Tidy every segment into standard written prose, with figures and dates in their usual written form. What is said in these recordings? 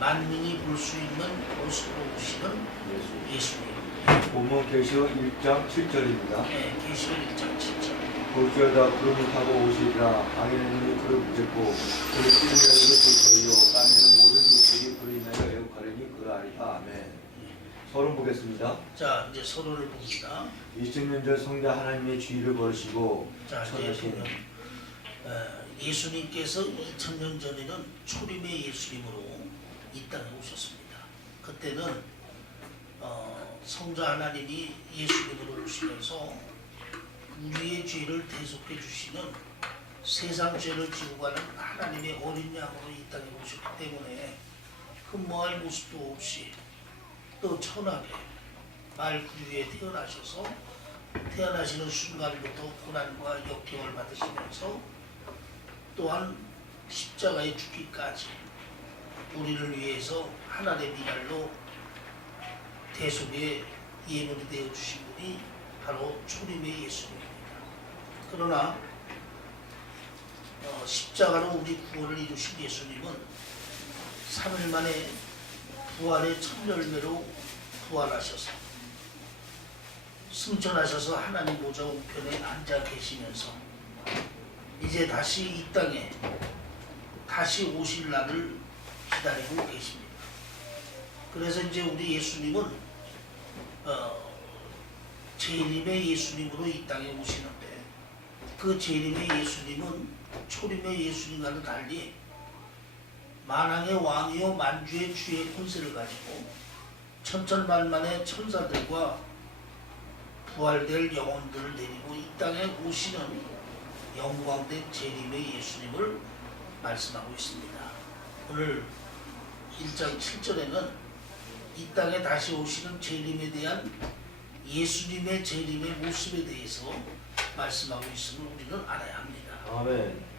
만민이 볼 수 있는 모습으로 오시는 예수님. 본문 계시록 1장 7절입니다. 네, 계시록 1장 7절. 볼지어다 구름을 타고 오시리라. 방에는 눈이 그를 붙잡고 그를 찔려서 불터이요 땅에는 모든 족속이 그로 인하여 애국하려니 그러하리라. 아멘. 서론 보겠습니다. 자, 이제 서론을 봅니다. 2000년 전 성자 하나님의 주의를 걸으시고 자, 이제 보면 예수님께서 2000년 전에는 초림의 예수님으로 이 땅에 오셨습니다. 그때는 성자 하나님이 예수님으로 오시면서 우리의 죄를 대속해 주시는 세상 죄를 지고 가는 하나님의 어린 양으로 이 땅에 오셨기 때문에 흠모할 모습도 없이 또 천하게 말 구유에 태어나셔서 태어나시는 순간부터 고난과 역경을 받으시면서 또한 십자가에 죽기까지 우리를 위해서 하나님의 미랄로 대속의 예물이 되어 주신 분이 바로 초림의 예수님입니다. 그러나 십자가로 우리 구원을 이루신 예수님은 3일 만에 부활의 첫 열매로 부활하셔서 승천하셔서 하나님 보좌 우편에 앉아 계시면서 이제 다시 이 땅에 다시 오실 날을 기다리고 계십니다. 그래서 이제 우리 예수님은 재림의 예수님으로 이 땅에 오시는데 그 재림의 예수님은 초림의 예수님과는 달리 만왕의 왕이요 만주의 주의 권세를 가지고 천천만만의 천사들과 부활될 영혼들을 데리고 이 땅에 오시는 영광된 재림의 예수님을 말씀하고 있습니다. 오늘 1장 7절에는 이 땅에 다시 오시는 재림에 대한 예수님의 재림의 모습에 대해서 말씀하고 있음을 우리는 알아야 합니다. 아멘.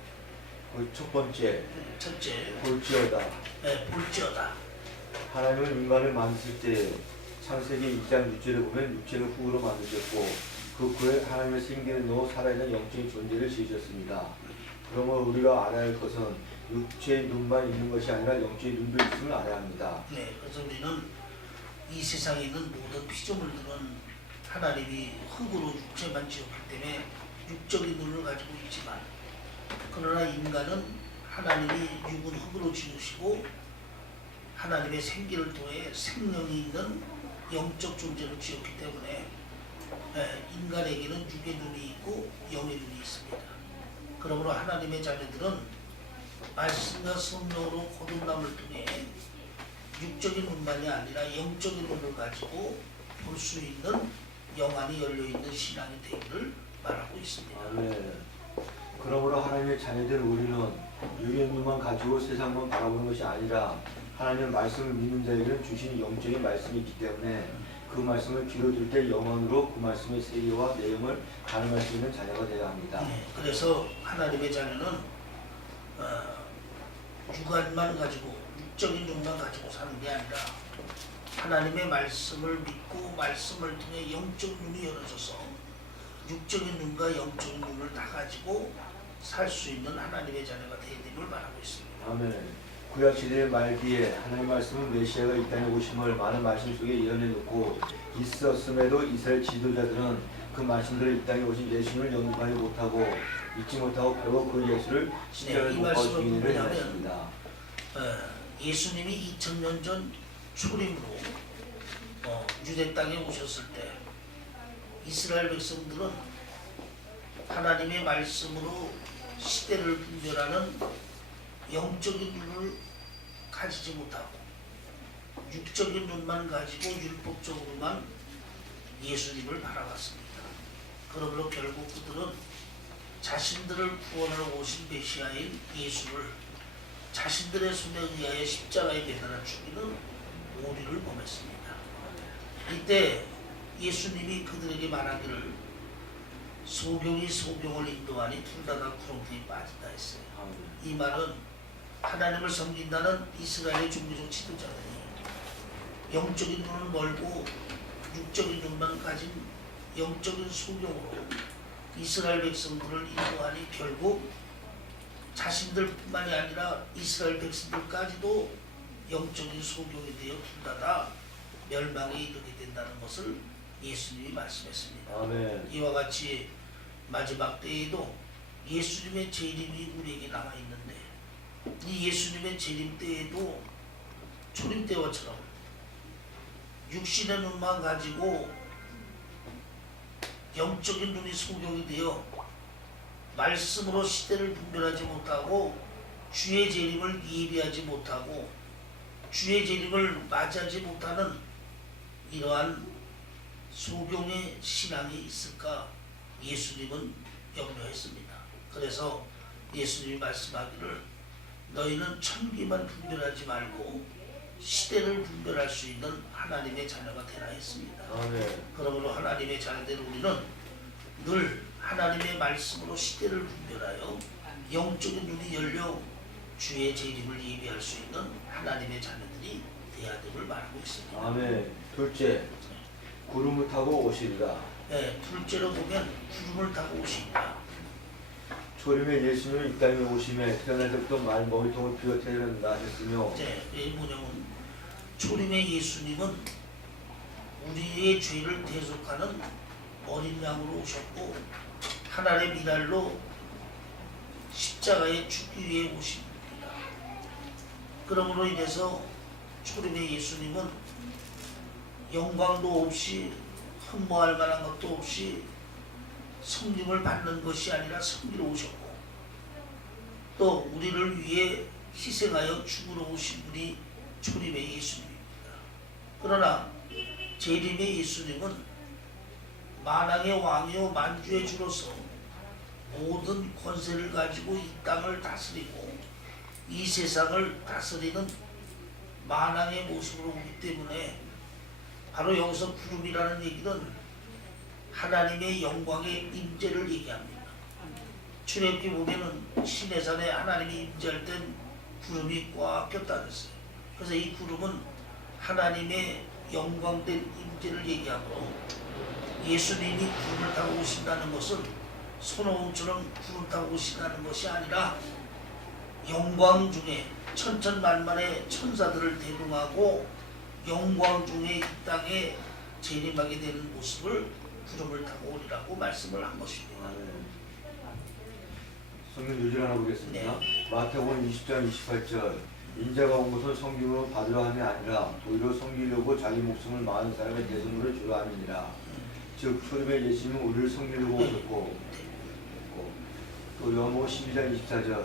첫 번째, 첫째, 볼지어다. 네, 볼지어다. 하나님은 인간을 만드실 때 창세기 2장 6절에 보면 육체를 흙으로 만드셨고 그 후에 하나님의 생기를 넣어 살아있는 영적인 존재를 지으셨습니다. 그러므로 우리가 알아야 할 것은 육체의 눈만 있는 것이 아니라 영적인 눈도 있음을 알아야 합니다. 네, 그래서 우리는 이 세상에 있는 모든 피조물들은 하나님이 흙으로 육체만 지었기 때문에 육적인 눈을 가지고 있지만 그러나 인간은 하나님이 육은 흙으로 지으시고 하나님의 생기를 통해 생명이 있는 영적 존재로 지었기 때문에 인간에게는 육의 눈이 있고 영의 눈이 있습니다. 그러므로 하나님의 자녀들은 말씀과 성령으로 거듭남을 통해 육적인 눈만이 아니라 영적인 눈을 가지고 볼 수 있는 영안이 열려있는 신앙이 되기를 말하고 있습니다. 아멘. 그러므로 하나님의 자녀들 우리는 육의 눈만 가지고 세상만 바라보는 것이 아니라 하나님의 말씀을 믿는 자에게는 주신 영적인 말씀이 있기 때문에 그 말씀을 귀로 들 때 영혼으로 그 말씀의 세계와 내용을 가늠할 수 있는 자녀가 되어야 합니다. 네, 그래서 하나님의 자녀는 육안만 가지고 육적인 눈만 가지고 사는 게 아니라 하나님의 말씀을 믿고 말씀을 통해 영적 눈이 열어져서 육적인 눈과 영적인 눈을 다 가지고 살 수 있는 하나님의 자녀가 되됨을 말하고 있습니다. 아멘. 구약 시대의 말기에 하나님의 말씀은 메시아가 이 땅에 오심을 많은 말씀 속에 예언해 놓고 있었음에도 이스라엘 지도자들은 그 말씀들을 이 땅에 오신 예수님을 영접하지 못하고 믿지 못하고 결국 그 예수를 십자가에 못 박아 죽인 일을 당했습니다. 예수님이 2000년 전 초림으로 유대 땅에 오셨을 때 이스라엘 백성들은 하나님의 말씀으로 시대를 분별하는 영적인 눈을 가지지 못하고 육적인 눈만 가지고 율법적으로만 예수님을 바라봤습니다. 그러므로 결국 그들은 자신들을 구원하러 오신 메시아인 예수를 자신들의 손에 의하여 십자가에 매달아 죽이는 오리를 범했습니다. 이때 예수님이 그들에게 말하기를 소경이 소경을 인도하니 둘 다 구렁텅이에 빠진다 했어요. 이 말은 하나님을 섬긴다는 이스라엘의 종교적 지도자들이 영적인 눈은 멀고 육적인 눈만 가진 영적인 소경으로 이스라엘 백성들을 인도하니 결국 자신들뿐만이 아니라 이스라엘 백성들까지도 영적인 소경이 되어 둘 다 멸망에 이르게 된다는 것을 예수님이 말씀했습니다. 아멘. 이와 같이 마지막 때에도 예수님의 재림이 우리에게 남아 있는데 이 예수님의 재림 때에도 초림 때와처럼 육신의 눈만 가지고 영적인 눈이 소경이 되어 말씀으로 시대를 분별하지 못하고 주의 재림을 예비하지 못하고 주의 재림을 맞이하지 못하는 이러한 소경의 신앙이 있을까 예수님은 염려했습니다. 그래서 예수님이 말씀하기를 너희는 천기만 분별하지 말고 시대를 분별할 수 있는 하나님의 자녀가 되라 했습니다. 아멘. 그러므로 하나님의 자녀된 우리는 늘 하나님의 말씀으로 시대를 분별하여 영적인 눈이 열려 주의 재림을 예비할 수 있는 하나님의 자녀들이 되어야 됨을 말하고 있습니다. 아멘. 둘째, 구름을 타고 오시리라. 네, 둘째로 보면 구름을 타고 오시니까 초림에 예수님은 이 땅에 오심에 태어날 때부터 머리통을 비롯해야 된다 했으며 이 문형은 초림의 예수님은 우리의 죄를 대속하는 어린 양으로 오셨고 하나님의 미랄로 십자가에 죽기 위해 오신 분입니다. 그러므로 인해서 초림의 예수님은 영광도 없이 흠모할 만한 것도 없이 성김을 받는 것이 아니라 성기로 오셨고 또 우리를 위해 희생하여 죽으러 오신 분이 초림의 예수님입니다. 그러나 재림의 예수님은 만왕의 왕이요 만주의 주로서 모든 권세를 가지고 이 땅을 다스리고 이 세상을 다스리는 만왕의 모습으로 오기 때문에 바로 여기서 구름이라는 얘기는 하나님의 영광의 임재를 얘기합니다. 출애굽기 보면은 시내산에 하나님이 임재할 땐 구름이 꽉 꼈다 그랬어요. 그래서 이 구름은 하나님의 영광된 임재를 얘기하고 예수님이 구름을 타고 오신다는 것은 손오공처럼 구름 타고 오신다는 것이 아니라 영광 중에 천천만만의 천사들을 대동하고 영광 중에 이 땅에 재림하게 되는 모습을 구름을 타고 오리라고 말씀을 한 것입니다. 성경 요지를 하나 보겠습니다. 마태복음 20장 28절 인자가 온 것은 섬김을 받으려 함이 아니라 오히려 섬기려고 자기 목숨을 많은 사람의 대성물을 주려 함이니라. 즉 초림의 예수님은 우리를 섬기려고 오셨고 또 요한복음 12장 24절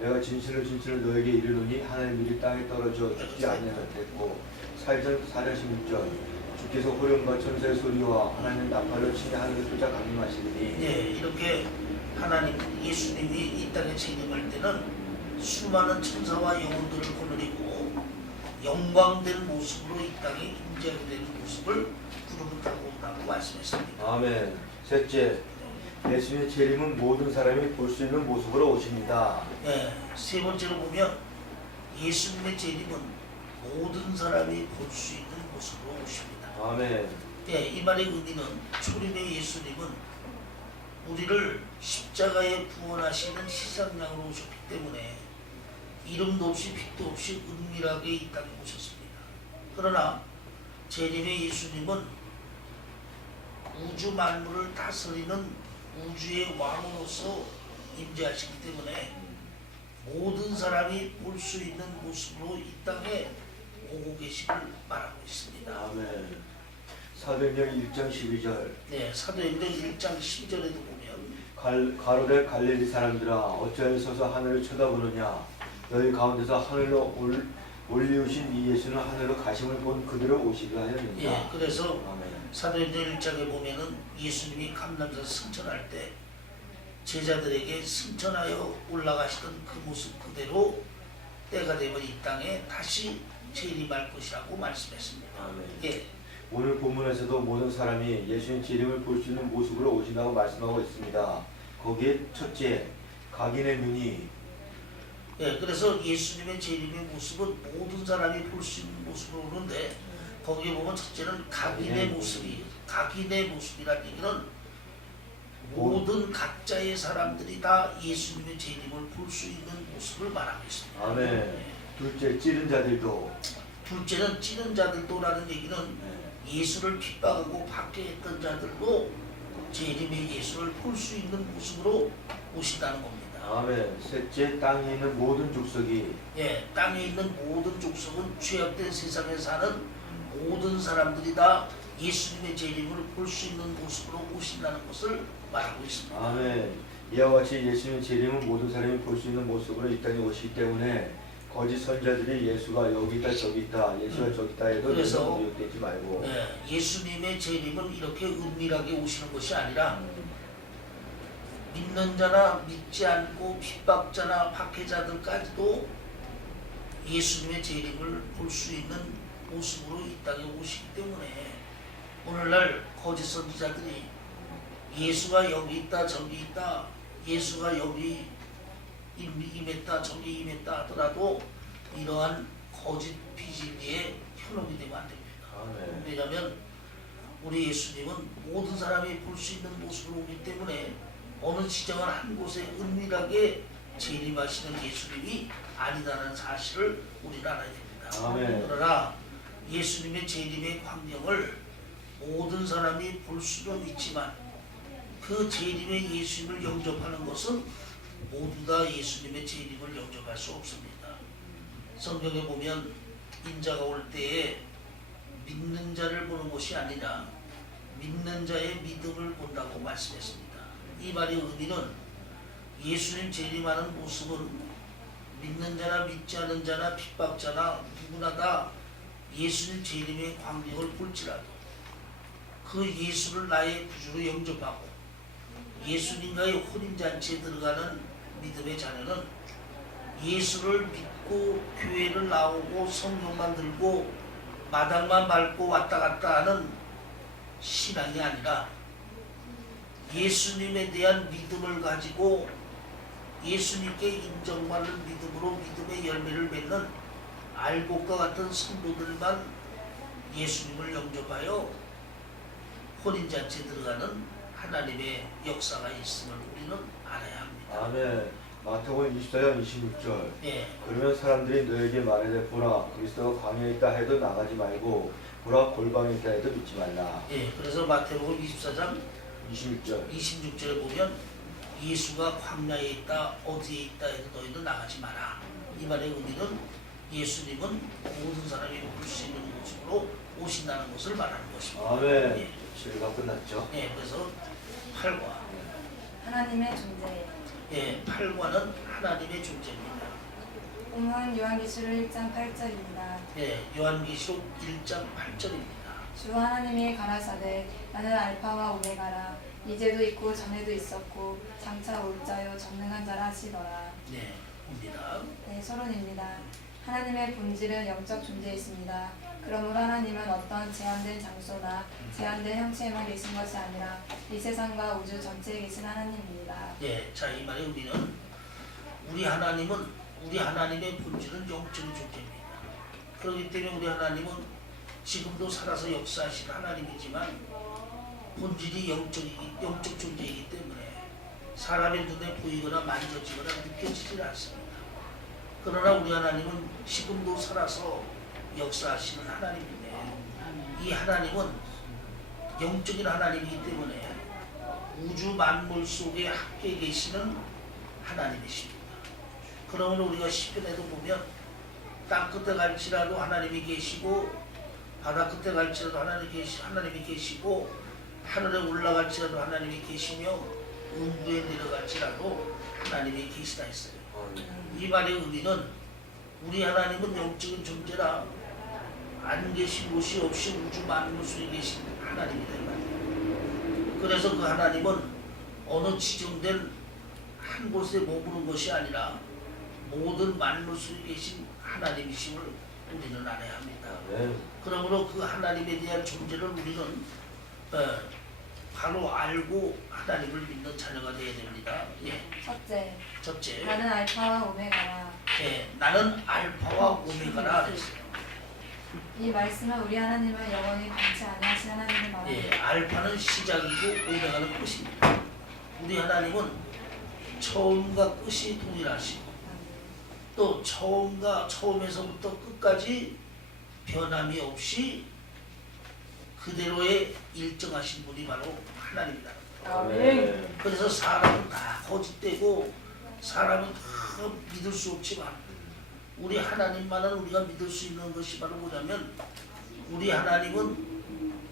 내가 진실로 너에게 이르노니 하나님 일이 땅에 떨어져 죽지 아니하였고 4장 16절 주께서 호령과 천사의 소리와 하나님 나팔로 치니 하늘을 쫓아 강림하시리니 네, 이렇게 하나님 예수님이 이 땅에 재림할 때는 수많은 천사와 영혼들을 거느리고 영광된 모습으로 이 땅에 임재하게 되는 모습을 구름을 타고 온다고 말씀했습니다. 아멘. 셋째, 예수님의 재림은 모든 사람이 볼 수 있는 모습으로 오십니다. 네, 세 번째로 보면 예수님의 재림은 모든 사람이 볼 수 있는 모습으로 오십니다. 아멘. 네, 이 말의 의미는 초림의 예수님은 우리를 십자가에 구원하시는 희생양으로 오셨기 때문에 이름도 없이 빛도 없이 은밀하게 이 땅에 오셨습니다. 그러나 재림의 예수님은 우주 만물을 다스리는 우주의 왕으로서 임재하시기 때문에 모든 사람이 볼 수 있는 모습으로 이 땅에 오고 계심을 말하고 있습니다. 아멘. 사도행전 1장 12절 네, 사도행전 1장 10절에도 보면 가로될 갈릴리 사람들아 어찌하여 서서 하늘을 쳐다보느냐 너희 가운데서 하늘로 올리우신 이 예수는 하늘로 가심을 본 그들을 오시게 하였느니라. 예, 그래서 아멘. 사도행전 1장에 보면은 예수님이 감람산 승천할 때 제자들에게 승천하여 올라가시던 그 모습 그대로 때가 되면 이 땅에 다시 재림할 것이라고 말씀했습니다. 아멘. 예. 오늘 본문에서도 모든 사람이 예수님 재림을 볼 수 있는 모습으로 오신다고 말씀하고 있습니다. 거기에 첫째, 각인의 눈이 예, 그래서 예수님의 재림의 모습은 모든 사람이 볼 수 있는 모습으로 오는데 거기에 보면 첫째는 각인의 모습이 각인의 모습이라는 얘기는 모든 각자의 사람들이 다 예수님의 재림을 볼 수 있는 모습을 말하고 있습니다. 아멘. 둘째 찌른 자들도 둘째는 찌른 자들도라는 얘기는 예수를 핍박하고 박해 했던 자들도 재림의 예수를 볼 수 있는 모습으로 오신다는 겁니다. 아멘. 셋째 땅에 있는 모든 족속이 예, 땅에 있는 모든 족속은 죄악된 세상에 사는 모든 사람들이 다 예수님의 재림을 볼 수 있는 모습으로 오신다는 것을 말하고 있습니다. 아멘. 이와 같이 예수님 재림은 모든 사람이 볼 수 있는 모습으로 이 땅에 오시기 때문에 거짓 선자들이 예수가 여기 있다 저기 있다 예수가 저기 있다 해도 그래서 미혹되지 말고 예, 예수님의 재림은 이렇게 은밀하게 오시는 것이 아니라 믿는 자나 믿지 않고 핍박자나 박해자들까지도 예수님의 재림을 볼 수 있는 모습으로 이 땅에 오시기 때문에 오늘날 거짓 선지자들이 예수가 여기 있다 저기 있다 예수가 여기 임했다 저기 임했다 하더라도 이러한 거짓 비진리에 현혹이 되면 안 됩니다. 아멘. 왜냐하면 우리 예수님은 모든 사람이 볼 수 있는 모습으로 오기 때문에 어느 지정한 한 곳에 은밀하게 재림하시는 예수님이 아니다라는 사실을 우리는 알아야 됩니다. 아멘. 그러나 예수님의 재림의 광경을 모든 사람이 볼 수는 있지만 그 재림의 예수님을 영접하는 것은 모두 다 예수님의 재림을 영접할 수 없습니다. 성경에 보면 인자가 올 때에 믿는 자를 보는 것이 아니라 믿는 자의 믿음을 본다고 말씀했습니다. 이 말의 의미는 예수님 재림하는 모습은 믿는 자나 믿지 않은 자나 핍박자나 누구나 다 예수님 재림의 광경을 볼지라도 그 예수를 나의 구주로 영접하고 예수님과의 혼인잔치에 들어가는 믿음의 자녀는 예수를 믿고 교회를 나오고 성경만 들고 마당만 밟고 왔다 갔다 하는 신앙이 아니라 예수님에 대한 믿음을 가지고 예수님께 인정받는 믿음으로 믿음의 열매를 맺는 알곡과 같은 성도들만 예수님을 영접하여 혼인잔치에 들어가는 하나님의 역사가 있음을 우리는 알아야 합니다. 아멘. 마태복음 24장 26절. 예. 그러면 사람들이 너에게 말하되 보라 그리스도가 광야에 있다 해도 나가지 말고 보라 골방에 있다 해도 믿지 말라. 예. 그래서 마태복음 24장 26절. 26절에 보면 예수가 광야에 있다 어디에 있다 해도 너희는 나가지 마라. 이 말의 의미는 예수님은 모든 사람이 볼 수 있는 모습으로 오신다는 것을 말하는 것입니다. 아멘. 예. 실가 끝났죠. 예. 그래서 8과 하나님의 존재. 예. 8과는 하나님의 존재입니다. 본문 요한계시록 1장 8절입니다. 예. 요한계시록 1장 8절입니다. 주 하나님이 가라사대 나는 알파와 오메가라 이제도 있고 전에도 있었고 장차 올 자요 전능한 자라 하시더라. 네. 봅니다. 네, 서론입니다. 하나님의 본질은 영적 존재에 있습니다. 그러므로 하나님은 어떤 제한된 장소나 제한된 형체에만 계신 것이 아니라 이 세상과 우주 전체에 계신 하나님입니다. 예. 자, 이 말의 의미는 우리 하나님의 본질은 영적인 존재입니다. 그렇기 때문에 우리 하나님은 지금도 살아서 역사하시는 하나님이지만 본질이 영적 존재이기 때문에 사람의 눈에 보이거나 만져지거나 느껴지지 않습니다. 그러나 우리 하나님은 지금도 살아서 역사하시는 하나님인데 이 하나님은 영적인 하나님이기 때문에 우주 만물 속에 함께 계시는 하나님이십니다. 그러므로 우리가 시편에도 보면 땅 끝에 갈지라도 하나님이 계시고 바다 끝에 갈지라도 하나님이 계시고 하늘에 올라갈지라도 하나님이 계시며 음부에 내려갈지라도 하나님이 계시다 했어요. 이 말의 의미는 우리 하나님은 영적인 존재라 안 계신 곳이 없이 우주 만물 속에 계신 하나님이다 이 말이에요. 그래서 그 하나님은 어느 지정된 한 곳에 머무는 것이 아니라 모든 만물 속에 계신 하나님이심을 우리는 알아야 합니다. 네. 그러므로 그 하나님에 대한 존재를 우리는 바로 알고 하나님을 믿는 자녀가 되어야 됩니다. 예. 첫째, 나는 알파와 오메가라. 예, 나는 알파와 오메가라 그랬어요. 이 말씀은 우리 하나님은 영원히 변치 아니하신 하나님을 말합니다. 예, 알파는 시작이고 오메가는 끝입니다. 우리 하나님은 처음과 끝이 동일하시고 또 처음에서부터 끝까지 변함이 없이 그대로의 일정하신 분이 바로 하나님이다. 아멘. 그래서 사람은 다 거짓되고 사람은 다 믿을 수 없지만 우리 하나님만은 우리가 믿을 수 있는 것이 바로 뭐냐면 우리 하나님은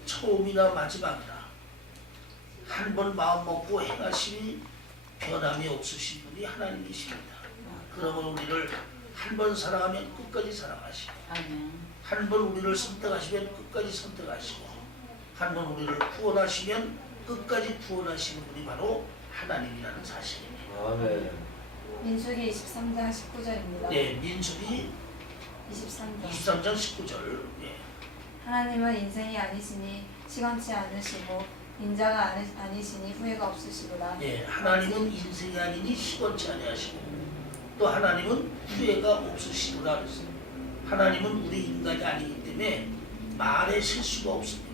처음이나 마지막이나 한 번 마음 먹고 행하심이 변함이 없으신 분이 하나님이십니다. 그러면 우리를 한 번 사랑하면 끝까지 사랑하시고 한 번 우리를 선택하시면 끝까지 선택하시고 한 번 우리를 구원하시면 끝까지 구원하시는 분이 바로 하나님이라는 사실입니다. 아멘. 민수기 23장 19절입니다. 네, 민수기 23장. 23장 19절. 예. 하나님은 인생이 아니시니 시건치 않으시고 인자가 아니시니 후회가 없으시도다. 예, 하나님은 인생이 아니니 시건치 아니하시고 또 하나님은 후회가 없으시도다 그랬어요. 하나님은 우리 인간이 아니기 때문에 말에 실수가 없습니다.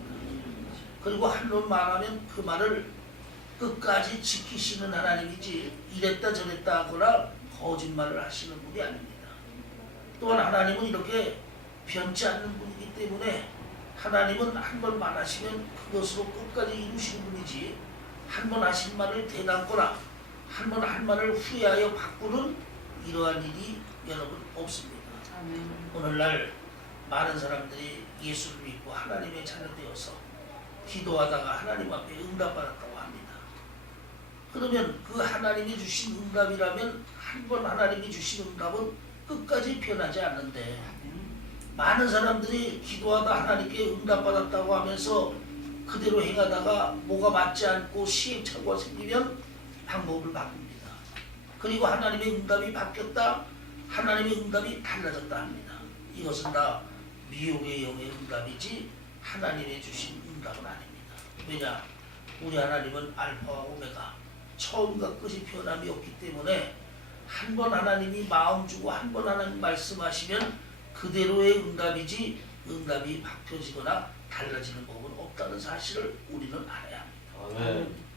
그리고 한 번 말하면 그 말을 끝까지 지키시는 하나님이지 이랬다 저랬다 하거나 거짓말을 하시는 분이 아닙니다. 또한 하나님은 이렇게 변치 않는 분이기 때문에 하나님은 한 번 말하시면 그것으로 끝까지 이루시는 분이지 한 번 하신 말을 되담거나 한 번 한 말을 후회하여 바꾸는 이러한 일이 여러분 없습니다. 오늘날 많은 사람들이 예수를 믿고 하나님의 자녀 되어서 기도하다가 하나님 앞에 응답받았다고 합니다. 그러면 그 하나님이 주신 응답이라면 한 번 하나님이 주신 응답은 끝까지 변하지 않는데 많은 사람들이 기도하다 하나님께 응답받았다고 하면서 그대로 행하다가 뭐가 맞지 않고 시행착오가 생기면 방법을 바꿉니다. 그리고 하나님의 응답이 바뀌었다, 하나님의 응답이 달라졌다 합니다. 이것은 다 미혹의 영의 응답이지 하나님의 주신 응답은 아닙니다. 왜냐? 우리 하나님은 알파와 오메가, 처음과 끝이 변함이 없기 때문에 한 번 하나님이 마음 주고 한 번 하나님 말씀하시면 그대로의 응답이지 응답이 바뀌어지거나 달라지는 법은 없다는 사실을 우리는 알아야 합니다. 아멘.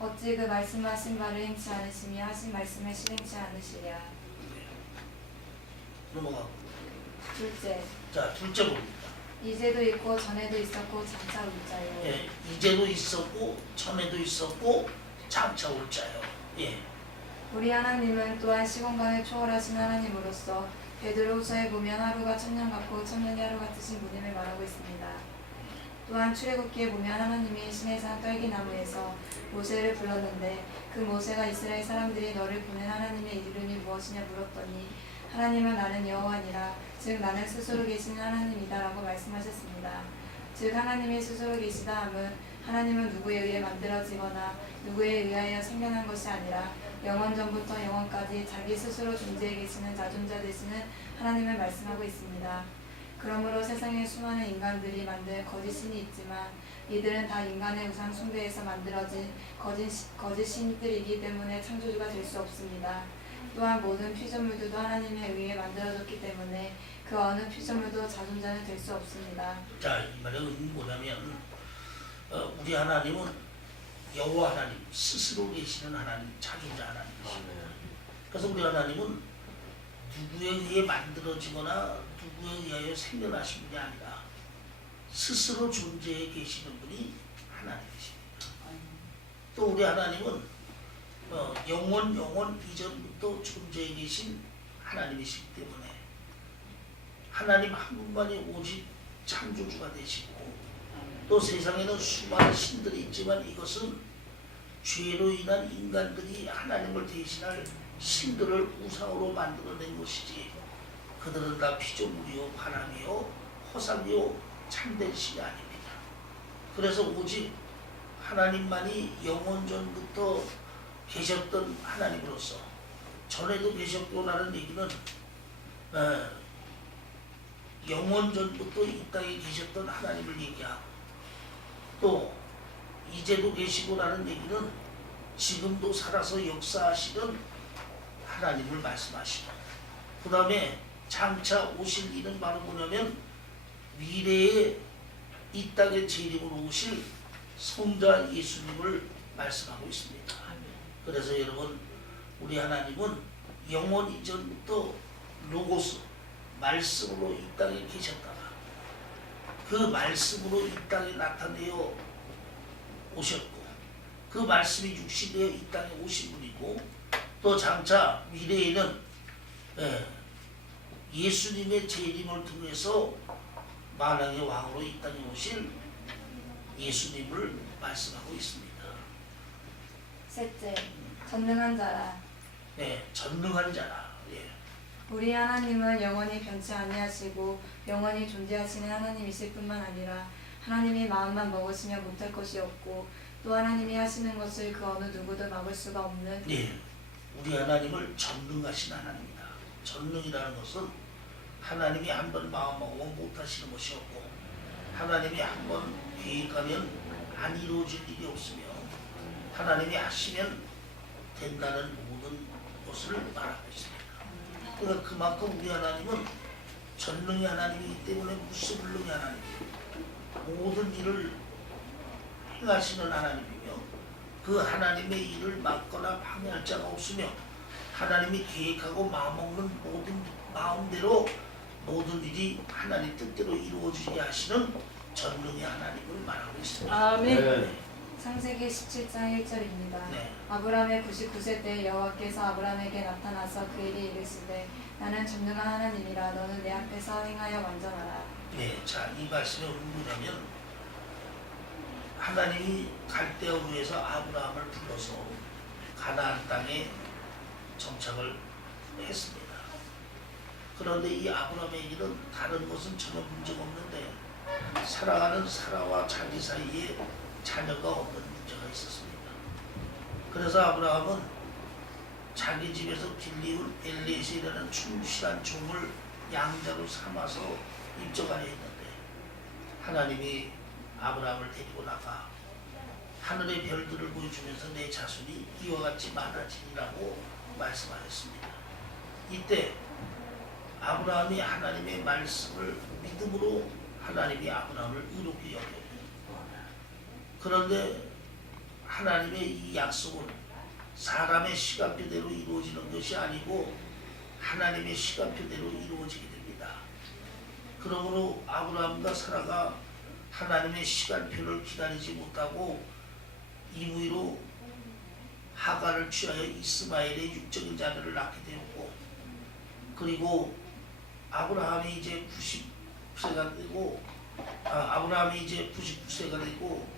어찌 그 말씀하신 바를 행치 않으시며 하신 말씀을 실행치 않으시랴. 넘어가고. 둘째, 자, 둘째 봅니다. 이제도 있고 전에도 있었고 장차 올 자요. 예, 이제도 있었고 전에도 있었고 장차 올 자요. 예. 우리 하나님은 또한 시공간을 초월하신 하나님으로서 베드로후서에 보면 하루가 천년 같고 천년이 하루 같으신 분임을 말하고 있습니다. 또한 출애굽기에 보면 하나님이 시내산 떨기나무에서 모세를 불렀는데 그 모세가 이스라엘 사람들이 너를 보낸 하나님의 이름이 무엇이냐 물었더니 하나님은 나는 여호와니라 즉 나는 스스로 계시는 하나님이다라고 말씀하셨습니다. 즉 하나님이 스스로 계시다 함은 하나님은 누구에 의해 만들어지거나 누구에 의하여 생겨난 것이 아니라 영원 전부터 영원까지 자기 스스로 존재해 계시는 자존자 되시는 하나님을 말씀하고 있습니다. 그러므로 세상에 수많은 인간들이 만든 거짓 신이 있지만 이들은 다 인간의 우상 숭배에서 만들어진 거짓 신들이기 때문에 창조주가 될 수 없습니다. 또한 모든 피조물들도 하나님에 의해 만들어졌기 때문에 그 어느 피조물도 자존자는 될 수 없습니다. 자, 이 말의 의미는 뭐냐면 우리 하나님은 여호와 하나님, 스스로 계시는 하나님, 자존자 하나님이십니다. 그래서 우리 하나님은 누구에 의해 만들어지거나 누구에 의하여 생겨나신 분이 아니라 스스로 존재해 계시는 분이 하나님이십니다. 또 우리 하나님은 영원 이전부터 존재해 계신 하나님이시기 때문에 하나님 한 분만이 오직 창조주가 되시고 또 세상에는 수많은 신들이 있지만 이것은 죄로 인한 인간들이 하나님을 대신할 신들을 우상으로 만들어낸 것이지 그들은 다 피조물이요 바람이요 허상이요 참된 신이 아닙니다. 그래서 오직 하나님만이 영원전부터 계셨던 하나님으로서 전에도 계셨고라는 얘기는 영원전부터 이 땅에 계셨던 하나님을 얘기하고 또 이제도 계시고라는 얘기는 지금도 살아서 역사하시는 하나님을 말씀하시고 그 다음에 장차 오실 일은 바로 뭐냐면 미래에 이 땅에 재림으로 오실 성자 예수님을 말씀하고 있습니다. 그래서 여러분 우리 하나님은 영원 이전부터 로고스 말씀으로 이 땅에 계셨다가 그 말씀으로 이 땅에 나타내어 오셨고 그 말씀이 육신되어 이 땅에 오신 분이고 또 장차 미래에는 예수님의 재림을 통해서 만왕의 왕으로 이 땅에 오신 예수님을 말씀하고 있습니다. 셋째, 전능한 자라. 네, 전능한 자라. 예. 우리 하나님은 영원히 변치 아니하시고 영원히 존재하시는 하나님이실 뿐만 아니라 하나님이 마음만 먹으시면 못할 것이 없고 또 하나님이 하시는 것을 그 어느 누구도 막을 수가 없는 네, 우리 하나님을 전능하신 하나님이다. 전능이라는 것은 하나님이 한번 마음먹으면 못하시는 것이 없고 하나님이 한번 계획하면 안 이루어질 일이 없으며 하나님이 하시면 된다는 모든 것을 말하고 있습니다. 그러니까 그만큼 우리 하나님은 전능의 하나님이기 때문에 무소불능의 하나님이에요. 모든 일을 행하시는 하나님이며 그 하나님의 일을 막거나 방해할 자가 없으며 하나님이 계획하고 마음먹는 모든 마음대로 모든 일이 하나님 뜻대로 이루어지게 하시는 전능의 하나님을 말하고 있습니다. 아멘. 네. 창세기 17장 1절입니다. 네. 아브라함의 99세 때 여호와께서 아브라함에게 나타나서 그에게 이르시되 나는 전능한 하나님이라 너는 내 앞에서 행하여 완전하라. 네, 자, 이 말씀의 의미라면 하나님이 갈대아우르에서 아브라함을 불러서 가나안 땅에 정착을 했습니다. 그런데 이 아브라함에게는 다른 것은 전혀 문제가 없는데 살아가는 사라와 자기 사이에 자녀가 없는 문제가 있었습니다. 그래서 아브라함은 자기 집에서 길리울 엘리에셀이라는 충실한 종을 양자로 삼아서 입적하려 했는데 하나님이 아브라함을 데리고 나가 하늘의 별들을 보여주면서 내 자손이 이와 같이 많아지리라고 말씀하셨습니다. 이때 아브라함이 하나님의 말씀을 믿음으로 하나님이 아브라함을 의롭게 여겼고 그런데 하나님의 이 약속은 사람의 시간표대로 이루어지는 것이 아니고 하나님의 시간표대로 이루어지게 됩니다. 그러므로 아브라함과 사라가 하나님의 시간표를 기다리지 못하고 임의로 하가를 취하여 이스마엘의 육적인 자녀를 낳게 되었고 그리고 아브라함이 이제 90세가 되고 아브라함이 이제 99세가 되고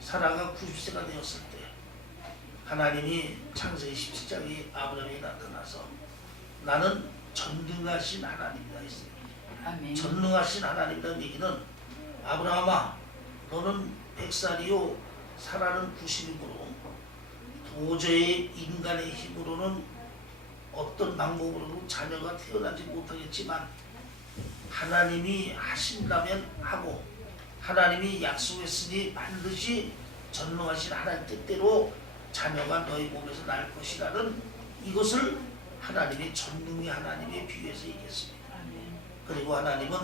사라가 90세가 되었을 때 하나님이 창세기 17장에 아브라함이 나타나서 나는 전능하신 하나님이다 했어요. 아멘. 전능하신 하나님이라는 얘기는 아브라함아 너는 100살이요 사라는 90이므로 도저히 인간의 힘으로는 어떤 방법으로도 자녀가 태어나지 못하겠지만 하나님이 하신다면 하고 하나님이 약속했으니 반드시 전능하신 하나님 뜻대로 자녀가 너희 몸에서 날 것이라는 이것을 하나님이 전능의 하나님에 비유해서 얘기했습니다. 그리고 하나님은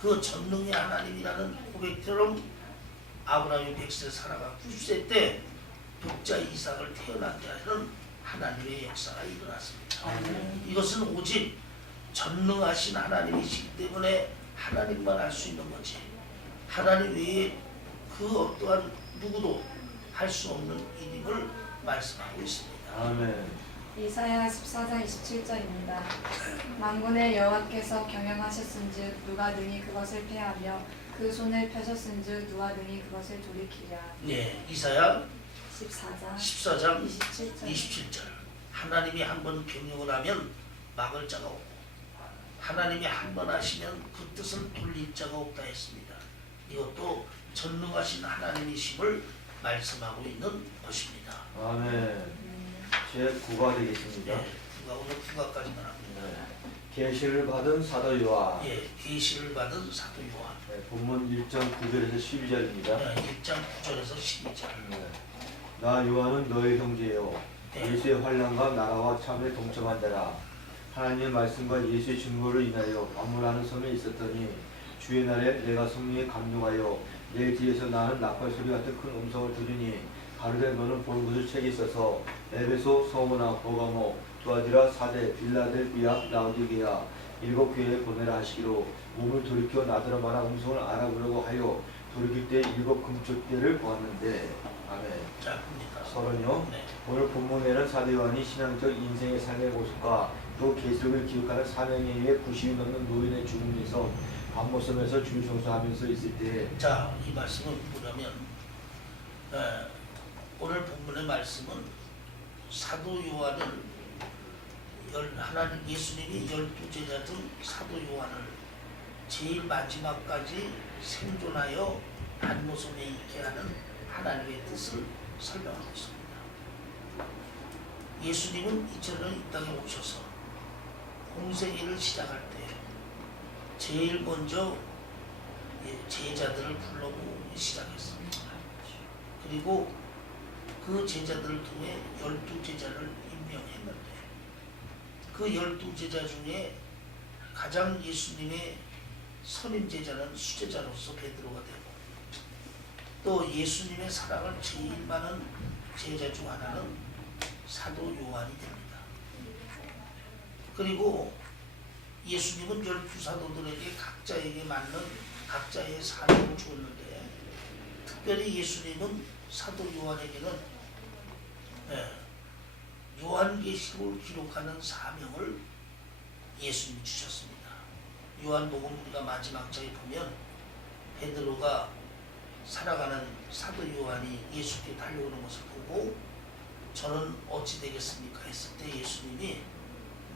그 전능의 하나님이라는 고백처럼 아브라함이 100세 사라가 90세 때 독자 이삭을 태어나게 하는 하나님의 역사가 일어났습니다. 이것은 오직 전능하신 하나님이시기 때문에 하나님만 할 수 있는 거지 하나님 외에 그 어떠한 누구도 할 수 없는 일임을 말씀하고 있습니다. 아멘. 이사야 14장 27절입니다. 만군의 여호와께서 경영하셨은즉 누가 능히 그것을 패하며 그 손을 펴셨은즉 누가 능히 그것을 돌이키랴. 네, 이사야 14장 14장 27절. 27절 하나님이 한번 경영을 하면 막을 자가 없고 하나님이 한번 하시면 그 뜻을 돌릴 자가 없다 했습니다. 이것도 전능하신 하나님이심을 말씀하고 있는 것입니다. 아멘. 제 9가 되겠습니다. 네, 누가 오늘 9가까지만 합니다. 계시를 받은 사도 요한. 예, 계시를 받은 사도 요한. 네, 본문 1장 9절에서 12절입니다. 1장 9절에서 12절. 나 요한은 너의 형제요 네. 예수의 환난과 나라와 참에 동참한 자라. 하나님의 말씀과 예수의 증거를 인하여 만물하는 섬에 있었더니 주의 날에 내가 성령에 감동하여 내 뒤에서 나는 나팔 소리 같은 큰 음성을 들으니 가로되 너는 보는 것을 책에 써서 에베소, 서모나, 버가모, 두아디라, 사대, 빌라델비아, 라오디게아 일곱 교회에 보내라 하시기로 몸을 돌이켜 나드라마나 음성을 알아보려고 하여 돌이킬 때 일곱 금쪽대를 보았는데 아멘. 자, 봅니다. 서론요. 네. 오늘 본문에는 사도 요한이 신앙적 인생의 삶의 모습과 또 계시록을 기록하는 사명에 의해 90이 넘는 노인의 죽음에서 밤모섬에서 주 성수하면서 있을 때에 자, 이 말씀은 뭐냐면 오늘 본문의 말씀은 사도 요한을 하나님 예수님이 12제자 중 사도 요한을 제일 마지막까지 생존하여 반모섬에 있게 하는 하나님의 뜻을 설명하고 있습니다. 예수님은 이처럼 이 땅에 오셔서 공생애를 시작할 때 제일 먼저 제자들을 불러보기 시작했습니다. 그리고 그 제자들을 통해 12제자를 임명했는데 그 12제자 중에 가장 예수님의 선임 제자는 수제자로서 베드로가 되고 또 예수님의 사랑을 제일 많은 제자 중 하나는 사도 요한이 됩니다. 그리고 예수님은 12사도들에게 각자에게 맞는 각자의 사명을 주었는데 특별히 예수님은 사도 요한에게는 요한계시록을 기록하는 사명을 예수님이 주셨습니다. 요한복음 우리가 마지막 장에 보면 베드로가 살아가는 사도 요한이 예수께 달려오는 것을 보고 저는 어찌 되겠습니까? 했을 때 예수님이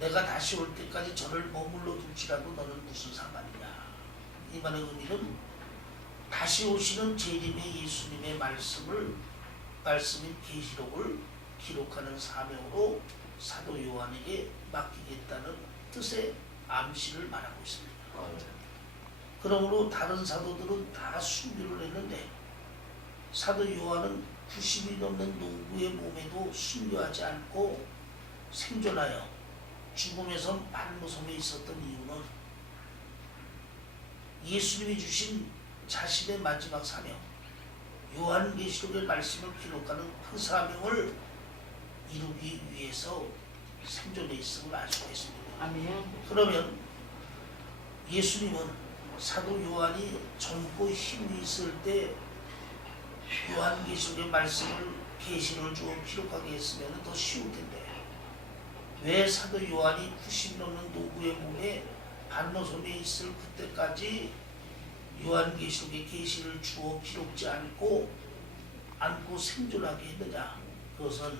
내가 다시 올 때까지 저를 머물러 둘지라도 너는 무슨 상관이냐. 이 말의 의미는 다시 오시는 재림의 예수님의 말씀인 계시록을 기록하는 사명으로 사도 요한에게 맡기겠다는 뜻의 암시를 말하고 있습니다. 그러므로 다른 사도들은 다 순교를 했는데 사도 요한은 90이 넘는 노구의 몸에도 순교하지 않고 생존하여 죽음에서 반모섬에 있었던 이유는 예수님이 주신 자신의 마지막 사명, 요한계시록의 말씀을 기록하는 그 사명을 이루기 위해서 생존해 있음을 알 수가 있습니다. 아멘. 그러면 예수님은 사도 요한이 젊고 힘이 있을 때 요한계시록의 말씀을 계시를 주어 기록하게 했으면 더 쉬울 텐데 왜 사도 요한이 90 넘는 노구의 몸에 반모섬에 있을 그때까지 요한계시록의 계시를 주어 기록지 않고 생존하게 했느냐? 그것은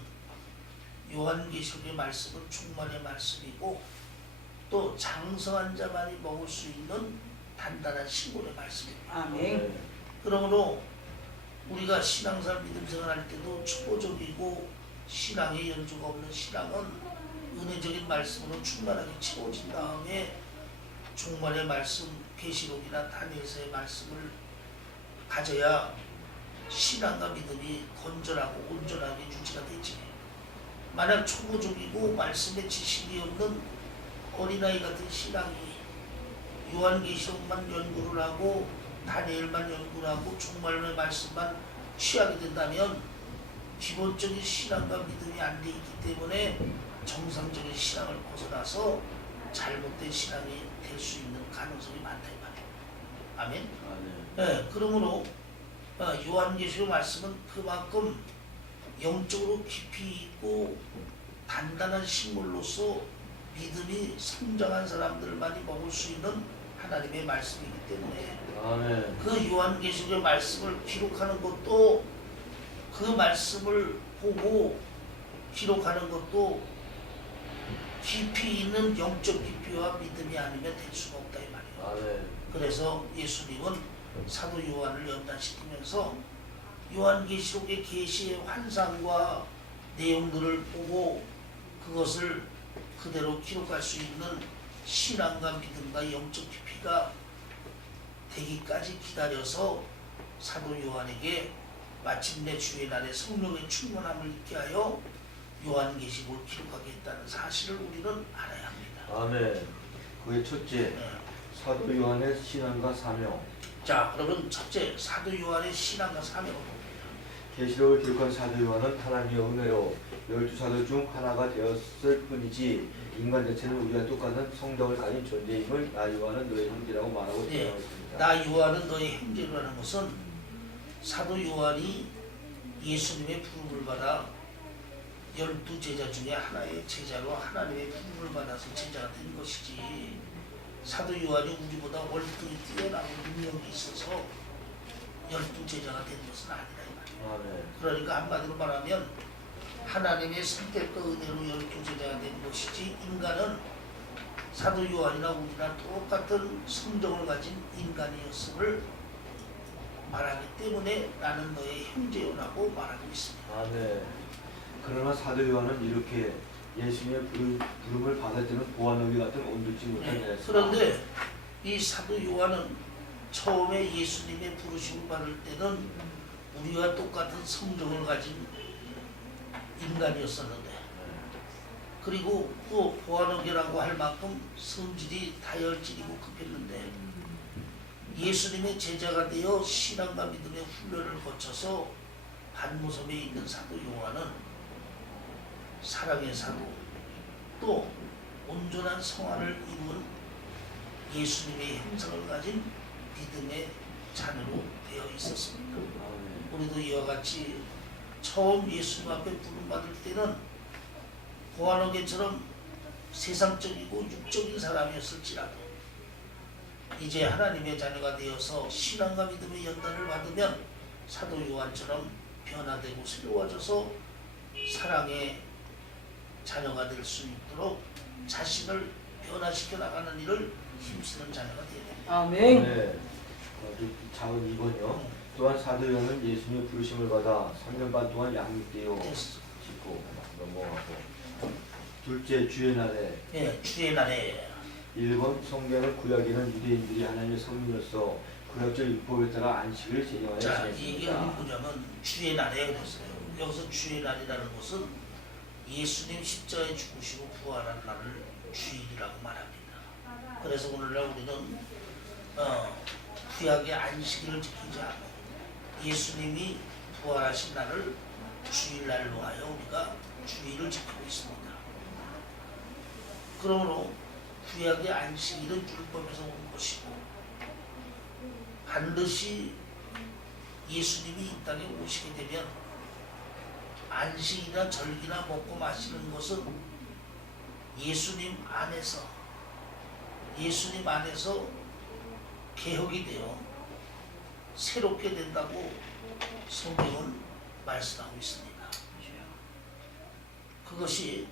요한계시록의 말씀은 충만의 말씀이고 또 장성한 자만이 먹을 수 있는 단단한 신골의 말씀입니다. 아멘. 그러므로 우리가 신앙생활 믿음생활 할 때도 초보적이고 신앙의 연주가 없는 신앙은 은혜적인 말씀으로 충만하게 채워진 다음에 종말의 말씀, 계시록이나 다니엘서의 말씀을 가져야 신앙과 믿음이 건전하고 온전하게 유지가 되지. 만약 초보적이고 말씀에 지식이 없는 어린아이 같은 신앙이 요한계시록만 연구를 하고 다니엘만 연구를 하고 종말의 말씀만 취하게 된다면 기본적인 신앙과 믿음이 안 돼 있기 때문에 정상적인 신앙을 벗어나서 잘못된 신앙이 될 수 있는 가능성이 많다 이 말이에요. 아멘. 네, 그러므로 요한계시록 말씀은 그만큼 영적으로 깊이 있고 단단한 식물로서 믿음이 성장한 사람들만이 먹을 수 있는 하나님의 말씀이기 때문에 아멘. 그 요한계시록의 말씀을 기록하는 것도 그 말씀을 보고 기록하는 것도 깊이 있는 영적 깊이와 믿음이 아니면 될 수가 없다 이 말이에요. 아멘. 그래서 예수님은 사도 요한을 연단시키면서 요한계시록의 계시의 환상과 내용들을 보고 그것을 그대로 기록할 수 있는 신앙과 믿음과 영적 깊이가 되기까지 기다려서 사도 요한에게 마침내 주의 날에 성령의 충만함을 있게 하여 요한계시록을 기록하게 했다는 사실을 우리는 알아야 합니다. 아멘. 그의 첫째, 네. 사도 요한의 신앙과 사명. 자, 그러면 첫째 사도 요한의 신앙과 사명을 봅니다. 계시록을 기록한 사도 요한은 하나님의 은혜로 12사도 중 하나가 되었을 뿐이지 인간 자체는 우리와 똑같은 성정을 가진 존재임을 나 요한은 너의 형제라고 말하고 예. 대답했습니다. 나 요한은 너의 형제라는 것은 사도 요한이 예수님의 부름을 받아 12제자 중에 하나의 제자로 하나님의 부름을 받아서 제자가 된 것이지, 사도 요한이 우리보다 월등히 뛰어나고 능력이 있어서 12제자가 된 것은 아니다 이 말이에요. 아멘. 그러니까 한마디로 말하면 하나님의 선택과 은혜로 12제자가 된 것이지, 인간은 사도 요한이나 우리나 똑같은 성정을 가진 인간이었음을 말하기 때문에 나는 너의 형제요라고 말하고 있습니다. 아멘. 그러나 사도 요한은 이렇게 예수님의 부름을 받을 때는 보아노기 같은 온전치 못한 네. 자였습니다. 그런데 이 사도 요한은 처음에 예수님의 부르심을 받을 때는 우리와 똑같은 성정을 가진 인간이었었는데, 그리고 또 보아노기라고 할 만큼 성질이 다혈질이고 급했는데, 예수님의 제자가 되어 신앙과 믿음의 훈련을 거쳐서 반모섬에 있는 사도 요한은 사랑의 사도, 또 온전한 성화를 이룬 예수님의 형상을 가진 믿음의 자녀로 되어 있었습니다. 아멘. 우리도 이와 같이 처음 예수님 앞에 부름받을 때는 보아노게처럼 세상적이고 육적인 사람이었을지라도 이제 하나님의 자녀가 되어서 신앙과 믿음의 연단을 받으면 사도 요한처럼 변화되고 새로워져서 사랑의 자녀가 될 수 있도록 자신을 변화시켜 나가는 일을 힘쓰는 자녀가 되어야 됩니다. 아멘. 네. 작은 2번이요. 또한 사도 요한은 예수님의 부르심을 받아 3년 반 동안 양육되어 됐어. 짓고 넘어가고, 둘째 주의 날에 예, 주의 날에 1번 성경을 구약에는 유대인들이 하나님의 성민으로서 구약적 율법에 따라 안식을 제정하여 자, 이 얘기는 지냈습니다. 뭐냐면 주의 날에 그랬어요. 여기서 주의 날이라는 것은 예수님 십자가에 죽으시고 부활한 날을 주일이라고 말합니다. 그래서 오늘날 우리는 구약의 안식일을 지키지 않고 예수님이 부활하신 날을 주일날로 하여 우리가 주일을 지키고 있습니다. 그러므로 구약의 안식일은 율법에서 온 것이고, 반드시 예수님이 이 땅에 오시게 되면 안식이나 절기나 먹고 마시는 것은 예수님 안에서 개혁이 되어 새롭게 된다고 성경은 말씀하고 있습니다. 그것이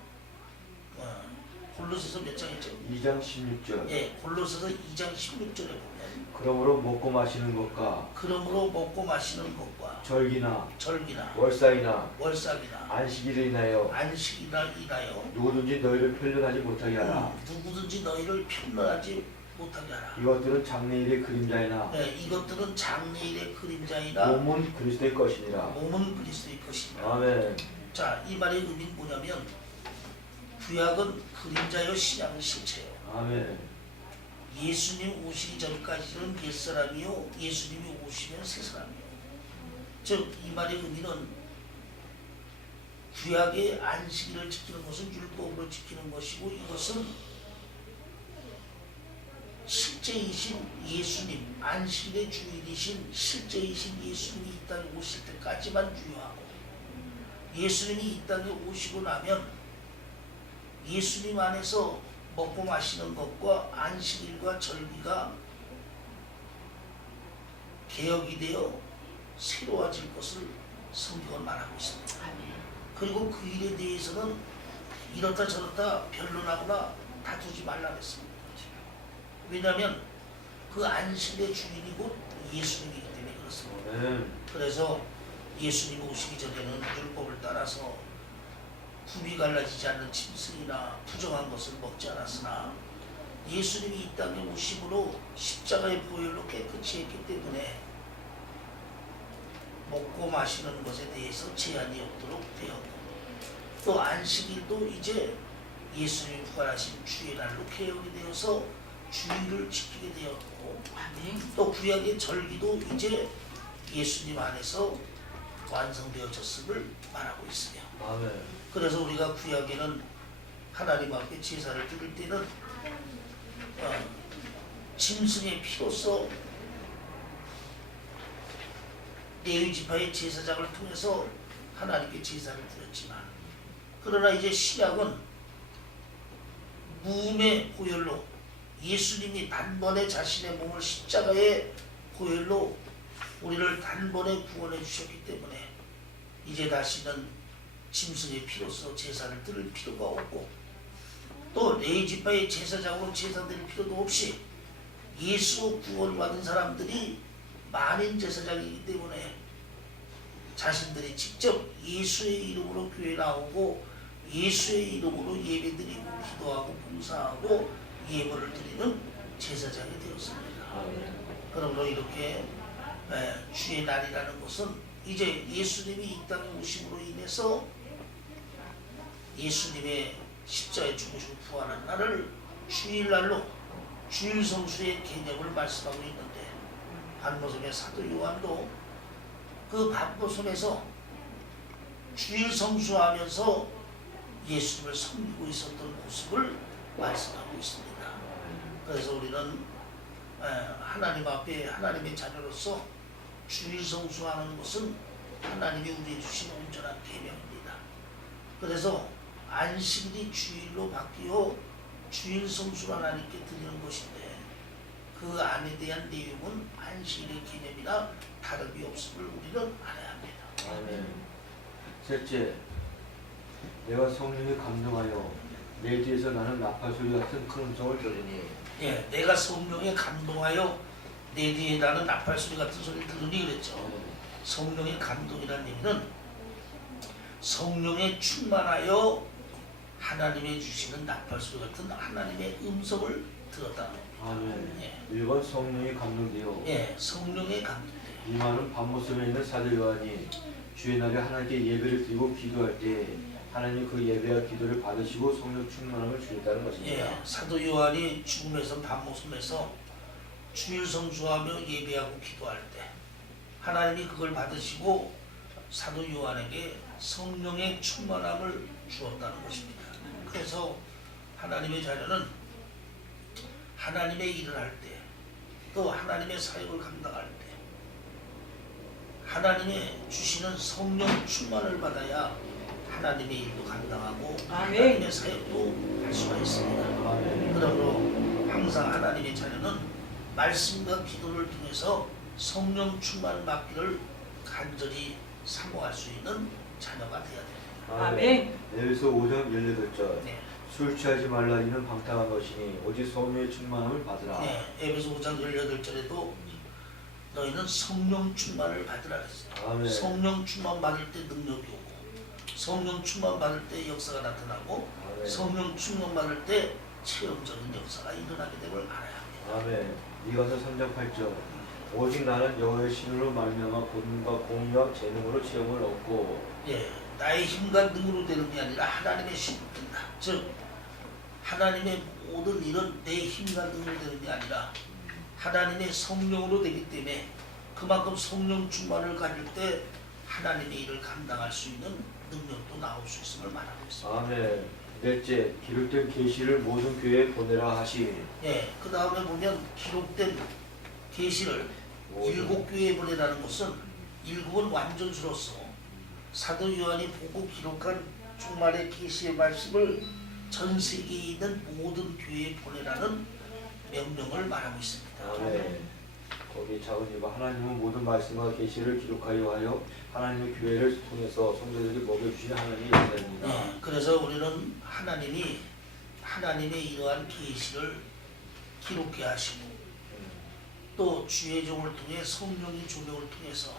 골로새서 몇 장이죠? 2장 16절. 예, 골로새서 2장 16절에 보면 그러므로 먹고 마시는 것과 그러므로 먹고 마시는 것과 절기나 절기나 월삭이나 월삭이나 안식일을 인하여 안식이나 인하여 누구든지 너희를 편련하지 못하게 하라. 누구든지 너희를 편론하지 못하게 하라. 이것들은 장래일의 그림자이나 네, 이것들은 장래일의 그림자이나 몸은 그리스도의 것이니라. 몸은 그리스도의 것이니라. 아멘. 자, 이 말의 의미는 뭐냐면 구약은 그림자요 신약은 실체예요. 아멘. 예수님 오시기 전까지는 옛사람이요, 예수님이 오시면 새사람이에요. 즉, 이 말의 의미는 구약의 안식일을 지키는 것은 율법으로 지키는 것이고, 이것은 실제이신 예수님, 안식일의 주일이신 실제이신 예수님이 이 땅에 오실 때까지만 유효하고, 예수님이 이 땅에 오시고 나면 예수님 안에서 먹고 마시는 것과 안식일과 절기가 개혁이 되어 새로워질 것을 성경은 말하고 있습니다. 그리고 그 일에 대해서는 이렇다 저렇다 변론하거나 다투지 말라 했습니다. 왜냐하면 그 안식의 주인이 곧 예수님이기 때문에 그렇습니다. 아멘. 그래서 예수님 오시기 전에는 율법을 따라서 굽이 갈라지지 않는 짐승이나 부정한 것을 먹지 않았으나, 예수님이 이 땅에 오심으로 십자가의 보혈로 깨끗이 했기 때문에 먹고 마시는 것에 대해서 제한이 없도록 되었고, 또 안식일도 이제 예수님이 부활하신 주의 날로 개혁이 되어서 주일을 지키게 되었고, 또 구약의 절기도 이제 예수님 안에서 완성되어졌음을 말하고 있으며, 아멘. 그래서 우리가 구약에는 하나님 앞에 제사를 드릴 때는 짐승의 피로써 레위 지파의 제사장을 통해서 하나님께 제사를 드렸지만, 그러나 이제 신약은 무음의 보혈로 예수님이 단번에 자신의 몸을 십자가의 보혈로 우리를 단번에 구원해 주셨기 때문에 이제 다시는 짐승의 피로써 제사를 드릴 필요가 없고, 또 레위 지파의 제사장으로 제사 드릴 필요도 없이 예수 구원 받은 사람들이 만인 제사장이기 때문에 자신들이 직접 예수의 이름으로 교회 나오고 예수의 이름으로 예배드리고 기도하고 봉사하고 예물을 드리는 제사장이 되었습니다. 그러므로 이렇게 주의 날이라는 것은 이제 예수님이 이 땅에 오심으로 인해서 예수님의 십자가에 죽으시고 부활한 날을 주일날로 주일 성수의 개념을 말씀하고 있는데, 반모섬의 사도 요한도 그 반모섬에서 주일 성수하면서 예수님을 섬기고 있었던 모습을 말씀하고 있습니다. 그래서 우리는 하나님 앞에 하나님의 자녀로서 주일 성수하는 것은 하나님이 우리에게 주신 온전한 계명입니다. 그래서 안식일이 주일로 바뀌어 주일 성수를 하나님께 드리는 것인데, 그 안에 대한 내용은 안식일의 개념이나 다름이 없음을 우리는 알아야 합니다. 아멘. 셋째, 내가 성령에 감동하여 내 뒤에서 나는 나팔소리 같은 큰 음성을 들으니. 예, 내가 성령에 감동하여 내 뒤에 나는 나팔소리 같은 소리를 들으니 그랬죠. 성령의 감동이라는 얘기는 성령에 충만하여 하나님의 주시는 나팔소리 같은 하나님의 음성을 들었다는 겁니다. 아멘. 예. 1번 성령이 감동되어. 예, 성령의 감동이에요. 이 말은 반모섬에 있는 사도 요한이 주의 날에 하나님께 예배를 드리고 기도할 때 하나님 그 예배와 기도를 받으시고 성령 충만함을 주셨다는 것입니다. 예, 사도 요한이 죽음에서 반모섬에서 주일 성수하며 예배하고 기도할 때 하나님이 그걸 받으시고 사도 요한에게 성령의 충만함을 주었다는 것입니다. 그래서 하나님의 자녀는 하나님의 일을 할 때, 또 하나님의 사역을 감당할 때 하나님의 주시는 성령 충만을 받아야 하나님의 일도 감당하고 하나님의 사역도 할 수가 있습니다. 그러므로 항상 하나님의 자녀는 말씀과 기도를 통해서 성령 충만을 받기를 간절히 사모할 수 있는 자녀가 되어야 됩니다. 아멘. 에베소 5장 18절. 네. 술 취하지 말라 이는 방탕한 것이니 오직 성령의 충만함을 받으라. 네, 에베소 5장 18절에도 너희는 성령 충만을 받으라 그랬어요. 아멘. 성령 충만 받을 때 능력이 오고, 성령 충만 받을 때 역사가 나타나고, 아멘. 성령 충만 받을 때 체험적인 역사가 일어나게 됨을 알아야 합니다. 아멘. 이가서 3장 8절. 오직 나는 여호와의 신으로 말미암아 본능과 공의와 재능으로 체험을 얻고. 예, 나의 힘과 능으로 되는 게 아니라 하나님의 신으로 된다. 즉 하나님의 모든 일은 내 힘과 능으로 되는 게 아니라 하나님의 성령으로 되기 때문에 그만큼 성령 충만을 가질 때 하나님의 일을 감당할 수 있는 능력도 나올 수 있음을 말하고 있습니다. 아멘. 넷째, 기록된 계시를 모든 교회에 보내라 하시니. 예, 그 다음에 보면 기록된 계시를 일곱 교회에 보내라는 것은 일곱은 완전수로서 사도 요한이 보고 기록한 종말의 계시의 말씀을 전 세계에 있는 모든 교회에 보내라는 명령을 말하고 있습니다. 아멘. 거기 작은 이가 하나님은 모든 말씀과 계시를 기록하려 하여 하나님의 교회를 통해서 성도들에게 먹여주시는 하나님의 역사입니다. 네, 그래서 우리는 하나님이 하나님의 이러한 계시를 기록해 하시고 또 주의 종을 통해 성령의 조명을 통해서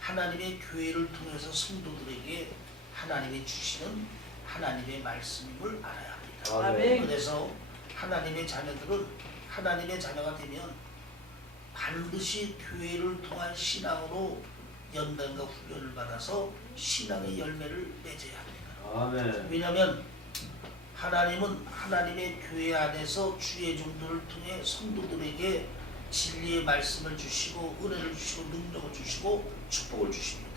하나님의 교회를 통해서 성도들에게 하나님이 주시는 하나님의 말씀임을 알아야 합니다. 아멘. 그래서 하나님의 자녀들은 하나님의 자녀가 되면 반드시 교회를 통한 신앙으로 연단과 훈련을 받아서 신앙의 열매를 맺어야 합니다. 아멘. 왜냐하면 하나님은 하나님의 교회 안에서 주의 종들을 통해 성도들에게 진리의 말씀을 주시고 은혜를 주시고 능력을 주시고 축복을 주십니다.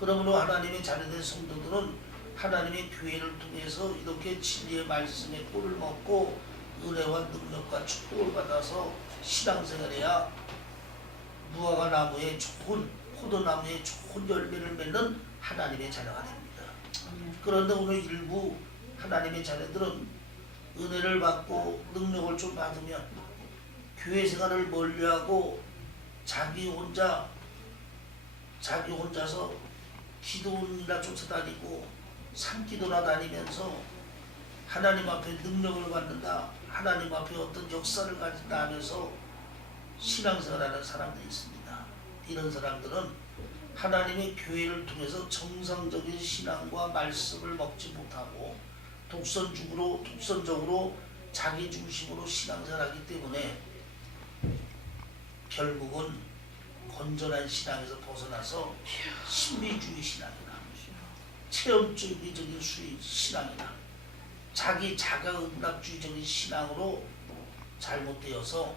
그러므로 하나님의 자녀된 성도들은 하나님의 교회를 통해서 이렇게 진리의 말씀에 꿀을 먹고 은혜와 능력과 축복을 받아서 신앙생활해야 무화과 나무에 좋은 포도나무에 좋은 열매를 맺는 하나님의 자녀가 됩니다. 그런데 오늘 일부 하나님의 자녀들은 은혜를 받고 능력을 좀 받으면 교회 생활을 멀리하고 자기 혼자서 기도원이나 쫓아다니고 산기도나 다니면서 하나님 앞에 능력을 받는다, 하나님 앞에 어떤 역사를 가진다 하면서 신앙생활하는 사람들이 있습니다. 이런 사람들은 하나님의 교회를 통해서 정상적인 신앙과 말씀을 먹지 못하고 독선적으로 자기 중심으로 신앙생활하기 때문에 결국은 건전한 신앙에서 벗어나서 신비주의 신앙이나 체험주의적인 신앙이나 자기 자가응답주의적인 신앙으로 잘못되어서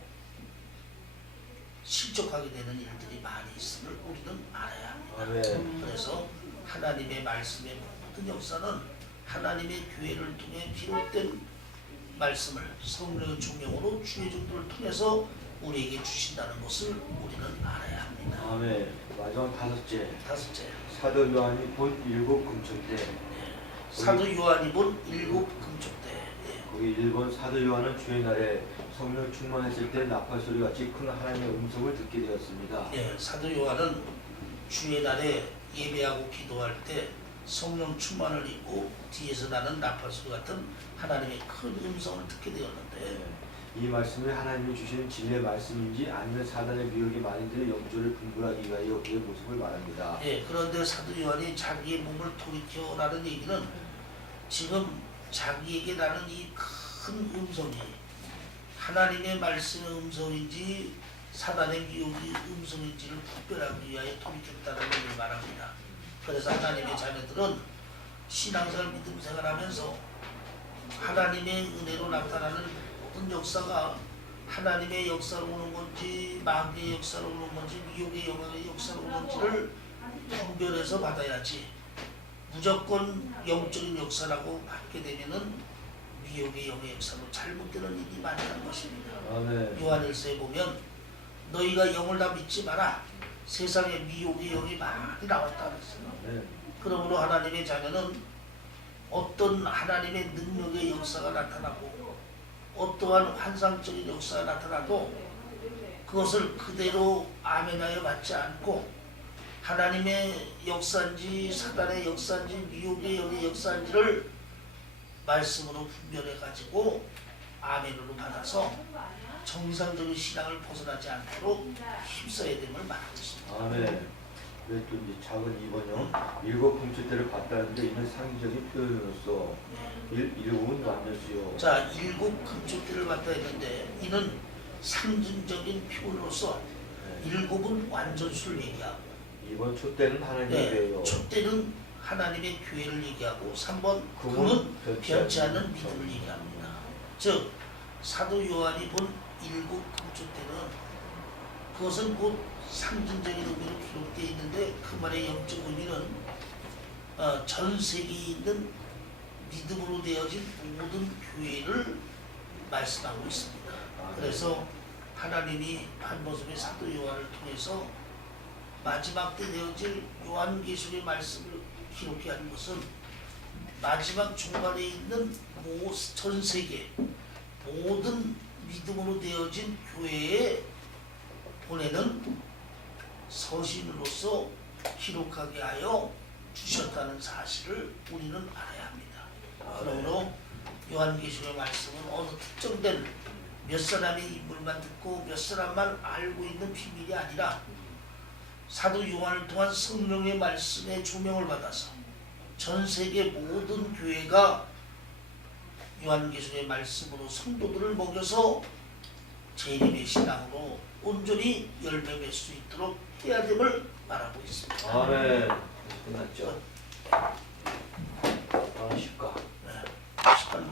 실족하게 되는 일들이 많이 있음을 우리는 알아야 합니다. 아멘. 그래서 하나님의 말씀의 모든 역사는 하나님의 교회를 통해 기록된 말씀을 성령의 조명으로 주의 종들을 통해서 우리에게 주신다는 것을 우리는 알아야 합니다. 아멘. 마지막 다섯째, 사도 요한이 본 일곱 금초대. 사도 요한이 본 일곱 금족대. 거기 1번 사도 요한은 주의 날에 성령 충만했을 때 나팔 소리 같이 큰 하나님의 음성을 듣게 되었습니다. 사도 요한은 주의 날에 예배하고 기도할 때 성령 충만을 입고 뒤에서 나는 나팔 소리 같은 하나님의 큰 음성을 듣게 되었는데, 이 말씀이 하나님이 주시는 진리의 말씀인지 아니면 사단의 미혹이 많이들 영조를 분별하기 위하여 그의 모습을 말합니다. 그런데 사도 요한이 자기의 몸을 돌이켜라는 얘기는 지금 자기에게 나는 이 큰 음성이 하나님의 말씀의 음성인지 사단의 미혹의 음성인지를 분별하기 위하여 돌이켰다는 얘기를 말합니다. 그래서 하나님의 자녀들은 신앙생활 믿음 생활하면서 하나님의 은혜로 나타나는 모든 역사가 하나님의 역사로 오는 건지 마귀의 역사로 오는 건지 미혹의 영역의 역사로 오는 건지를 분별해서 받아야지, 무조건 영적인 역사라고 받게 되면은 미혹의 영의 역사로 잘못되는 일이 많다는 것입니다. 아멘. 요한일서에 보면 너희가 영을 다 믿지 마라, 세상에 미혹의 영이 많이 나왔다 그랬어요. 아멘. 그러므로 하나님의 자녀는 어떤 하나님의 능력의 역사가 나타나고 어떠한 환상적인 역사가 나타나도 그것을 그대로 아멘하여 받지 않고 하나님의 역사인지 사단의 역사인지 미혹의 영의 역사인지를 말씀으로 분별해 가지고 아멘으로 받아서 정상적인 신앙을 벗어나지 않도록 힘써야 됨을 말하고 있습니다. 아멘. 왜 또 이 작은 2번요? 일곱 금초대를 봤다는데 이는 상징적인 표현으로서 일곱은 완전수요. 자, 일곱 금초대를 받다 했는데 이는 상징적인 표현으로서 일곱은 완전수를 얘기하고 2번 촛대는 하나님의 교회요. 촛대는 하나님의 교회를 얘기하고 3번 금은 변치 않는 믿음을 얘기합니다. 즉 사도 요한이 본 일곱 금초대는 그것은 곧 상징적인 의미로 기록되어 있는데 그 말의 영적 의미는 전 세계에 있는 믿음으로 되어진 모든 교회를 말씀하고 있습니다. 그래서 하나님이 반모습의 사도 요한을 통해서 마지막 때 되어질 요한계시록의 말씀을 기록해 하는 것은 마지막 중간에 있는 전 세계 모든 믿음으로 되어진 교회에 보내는 서신으로서 기록하게 하여 주셨다는 사실을 우리는 알아야 합니다. 그러므로 요한계시록의 말씀은 어느 특정된 몇 사람의 인물만 듣고 몇 사람만 알고 있는 비밀이 아니라 사도 요한을 통한 성령의 말씀에 조명을 받아서 전 세계 모든 교회가 요한계시록의 말씀으로 성도들을 먹여서 재림의 신앙으로 온전히 열매 맺을 수 있도록 해야 됨을 말하고 있습니다. 아멘. 끝났죠. 네. 10가. 시간